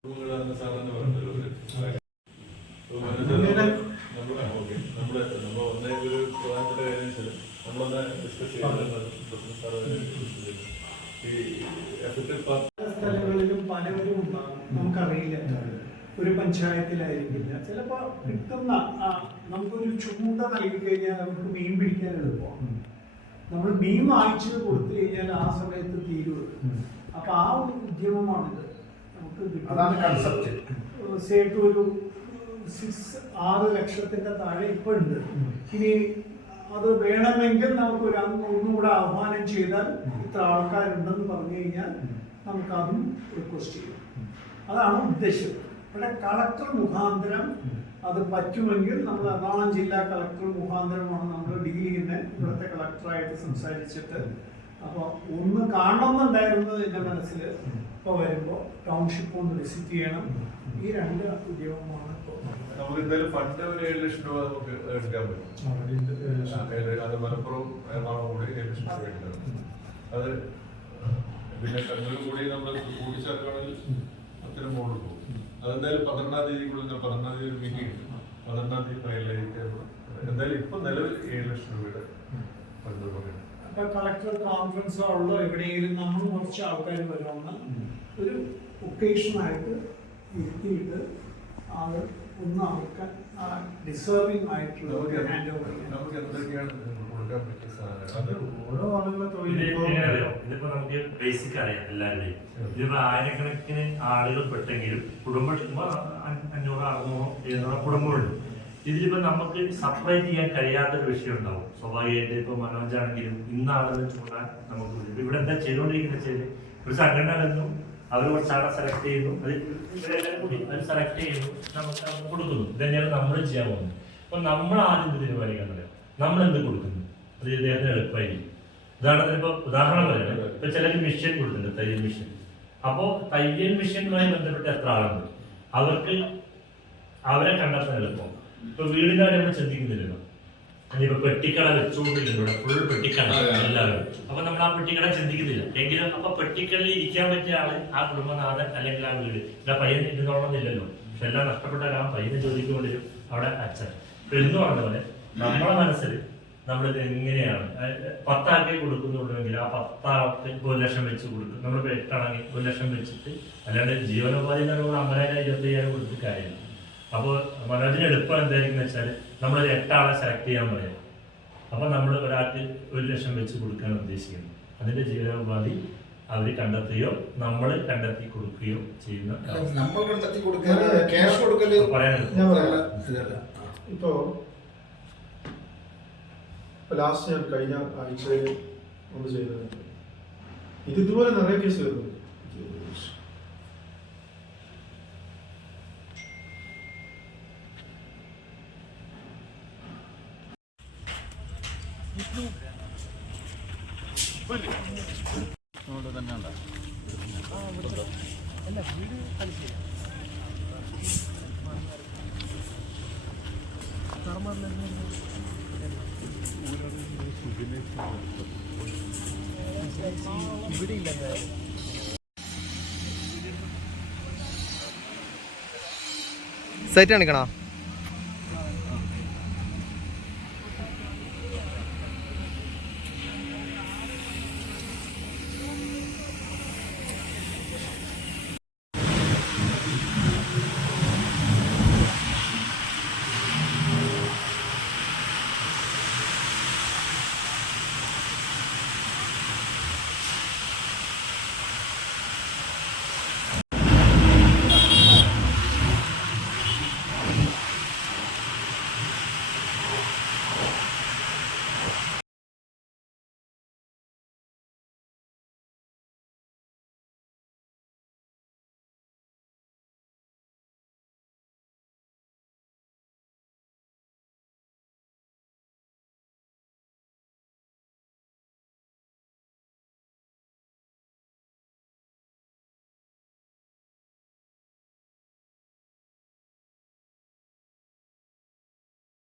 സ്ഥലങ്ങളിലും പലവരും ഉണ്ടാകും, നമുക്കറിയില്ല. ഒരു പഞ്ചായത്തിലായിരിക്കില്ല. ചിലപ്പോൾ കിട്ടുന്ന നമുക്കൊരു ചൂണ്ട നൽകി കഴിഞ്ഞാൽ നമുക്ക് മീൻ പിടിക്കാൻ എളുപ്പമാണ്. നമ്മൾ മീൻ വാങ്ങിച്ച് കൊടുത്തു കഴിഞ്ഞാൽ ആ സമയത്ത് തീരുവ. അപ്പൊ ആ ഒരു ഉദ്യമമാണിത്. നമുക്ക് സേട്ട് ഒരു 6 ലക്ഷത്തിന്റെ താഴെ ഇപ്പൊ ഉണ്ട്. ഇനി അത് വേണമെങ്കിൽ നമുക്ക് ഒന്നുകൂടെ ആഹ്വാനം ചെയ്താൽ ഇത്ര ആൾക്കാരുണ്ടെന്ന് പറഞ്ഞു കഴിഞ്ഞാൽ നമുക്ക് അതും റിക്വസ്റ്റ് ചെയ്യാം. അതാണ് ഉദ്ദേശം. ഇവിടെ കളക്ടർ മുഖാന്തരം അത് പറ്റുമെങ്കിൽ നമ്മൾ എറണാകുളം ജില്ലാ കളക്ടർ മുഖാന്തരമാണ് നമ്മൾ ഡീൽ ചെയ്യുന്നത്. ഇവിടുത്തെ കളക്ടറായിട്ട് സംസാരിച്ചിട്ട് അപ്പോൾ ഒന്ന് കാണണമെന്നുണ്ടായിരുന്നത് എൻ്റെ മനസ്സിൽ. ഇപ്പോൾ വരുമ്പോൾ ടൗൺഷിപ്പ് ഒന്ന് വിസിറ്റ് ചെയ്യണം. ഈ 2 ഉദ്യോഗമാണ്. നമുക്ക് എന്തായാലും ഫണ്ട് ഒരു 7 ലക്ഷം രൂപ നമുക്ക് എടുക്കാൻ പറ്റും. അത് മലപ്പുറം എറണാകുളം കൂടി 7 ലക്ഷം രൂപ എടുക്കാം. അത് പിന്നെ കണ്ണൂർ കൂടി നമ്മൾ കൂടിച്ചേർക്കണമെങ്കിൽ അത്ര മുകളിൽ പോകും. അതെന്തായാലും 12-ാം തീയതിക്കുള്ളിൽ 12-ാം തീയതി ഒരു മീറ്റിംഗ് ഉണ്ട്. 12-ാം തീയതി ഫയലിലേക്ക് എന്തായാലും ഇപ്പൊ നിലവിൽ 7 ലക്ഷം രൂപയുടെ ഫണ്ട് കൊടുക്കണം. അപ്പൊ കളക്ടർ കോൺഫറൻസോ ഉള്ളോ എവിടെയെങ്കിലും നമ്മൾ കുറച്ച് ആൾക്കാർ വരുമെന്ന് ഒരു ഒക്കേഷനായിട്ട് ഇരുത്തിയിട്ട് ആള് ഒന്ന് അവർക്ക് ഡിസേർവിംഗ് ആയിട്ടുള്ള ഹാൻഡ് ഓവർ ചെയ്യാം. നമുക്ക് എന്തൊക്കെയാണ് കൊടുക്കാൻ പറ്റിയ സാധനം ഓരോ ആളുകളെ ഇതിപ്പോ നമുക്ക് ബേസിക് അറിയാം എല്ലാവരുടെയും. ഇതിപ്പോ ആയിരക്കണക്കിന് ആളുകൾ പെട്ടെങ്കിലും കുടുംബം 500, 600, 700 കുടുംബമുണ്ട്. ഇതിലിപ്പോ നമുക്ക് സെപ്പറേറ്റ് ചെയ്യാൻ കഴിയാത്തൊരു വിഷയം ഉണ്ടാവും. സ്വാഭാവികമായിട്ട് ഇപ്പൊ മനോജാണെങ്കിലും ഇന്നാളെന്ന് ചൂടാൻ നമുക്ക് ഇവിടെ എന്താ ചെയ്തുകൊണ്ടിരിക്കുന്ന വെച്ചാൽ ഒരു സംഘടന വരുന്നു, അവർ കുറച്ചാളെ സെലക്ട് ചെയ്യുന്നു, അത് സെലക്ട് ചെയ്യുന്നു, നമുക്ക് കൊടുക്കുന്നു. ഇതന്നെയാണ് നമ്മൾ ചെയ്യാൻ പോകുന്നത്. അപ്പൊ നമ്മൾ ആദ്യം തീരുമാനിക്കാൻ പറയാം നമ്മൾ എന്ത് കൊടുക്കുന്നു. അത് ഇദ്ദേഹത്തിന് എളുപ്പമായിരിക്കും. ഇപ്പൊ ഉദാഹരണം പറയുന്നത് ഇപ്പൊ ചിലർ മിഷൻ കൊടുക്കുന്നുണ്ട്, തയ്യൽ മിഷൻ. അപ്പോ തയ്യൽ മിഷനുമായി ബന്ധപ്പെട്ട് എത്ര ആളുണ്ട്, അവരെ കണ്ടെത്താൻ എളുപ്പം. ഇപ്പൊ വീടിന്റെ കാര്യം നമ്മൾ ചിന്തിക്കുന്നില്ലല്ലോ. ഇനിയിപ്പോ പെട്ടിക്കട വെച്ചുകൊണ്ടിരിക്കുന്നു, ഫുൾ പെട്ടിക്കട എല്ലാവരും. അപ്പൊ നമ്മൾ ആ പെട്ടിക്കട ചിന്തിക്കുന്നില്ല എങ്കിലും അപ്പൊ പെട്ടിക്കടയിൽ ഇരിക്കാൻ പറ്റിയ ആള് ആ കുടുംബനാഥൻ അല്ലെങ്കിൽ ആ വീട്. ഇവിടെ പയ്യൻ ഇരുന്നോളന്നില്ലല്ലോ. പക്ഷെ എല്ലാം നഷ്ടപ്പെട്ടാൽ ആ പയ്യനെ ജോലിക്ക് കൊണ്ടുവരും അവിടെ അച്ഛൻ. എന്ന് പറഞ്ഞ പോലെ നമ്മളെ മനസ്സിൽ നമ്മളിത് എങ്ങനെയാണ് 10 ആൾക്കേ കൊടുക്കുന്നുണ്ടെങ്കിൽ ആ 10 ആൾക്ക് 1 ലക്ഷം വെച്ച് കൊടുക്കും. നമ്മൾ 8 ആണെങ്കിൽ 1 ലക്ഷം വെച്ചിട്ട്, അല്ലാണ്ട് ജീവനോപാധി എന്ന് പറയുമ്പോൾ 50,000 25,000 കൊടുത്തിട്ട് കാര്യമില്ല. അപ്പോൾ മനോജിന് എളുപ്പം എന്തായിരിക്കും വെച്ചാൽ നമ്മളൊരു 8 ആളെ സെലക്ട് ചെയ്യാൻ പറയാം. അപ്പൊ നമ്മൾ ഒരാൾക്ക് 1 ലക്ഷം വെച്ച് കൊടുക്കാൻ ഉദ്ദേശിക്കുന്നു. അതിന്റെ ജീവനോപാധി അവർ കണ്ടെത്തുകയോ നമ്മൾ കണ്ടെത്തി കൊടുക്കുകയോ ചെയ്യുന്ന ഇപ്പോ ലാസ്റ്റ് ഞാൻ കഴിഞ്ഞ ആഴ്ചയിൽ നമ്മൾ ചെയ്തത് ഇതുപോലെ നിറയെ കേസ് വരുന്നു. തന്നെ ഉണ്ടോ അല്ല വീട് കളിക്കുക ഇവിടെ ഇല്ല സൈറ്റ് കാണിക്കണോ?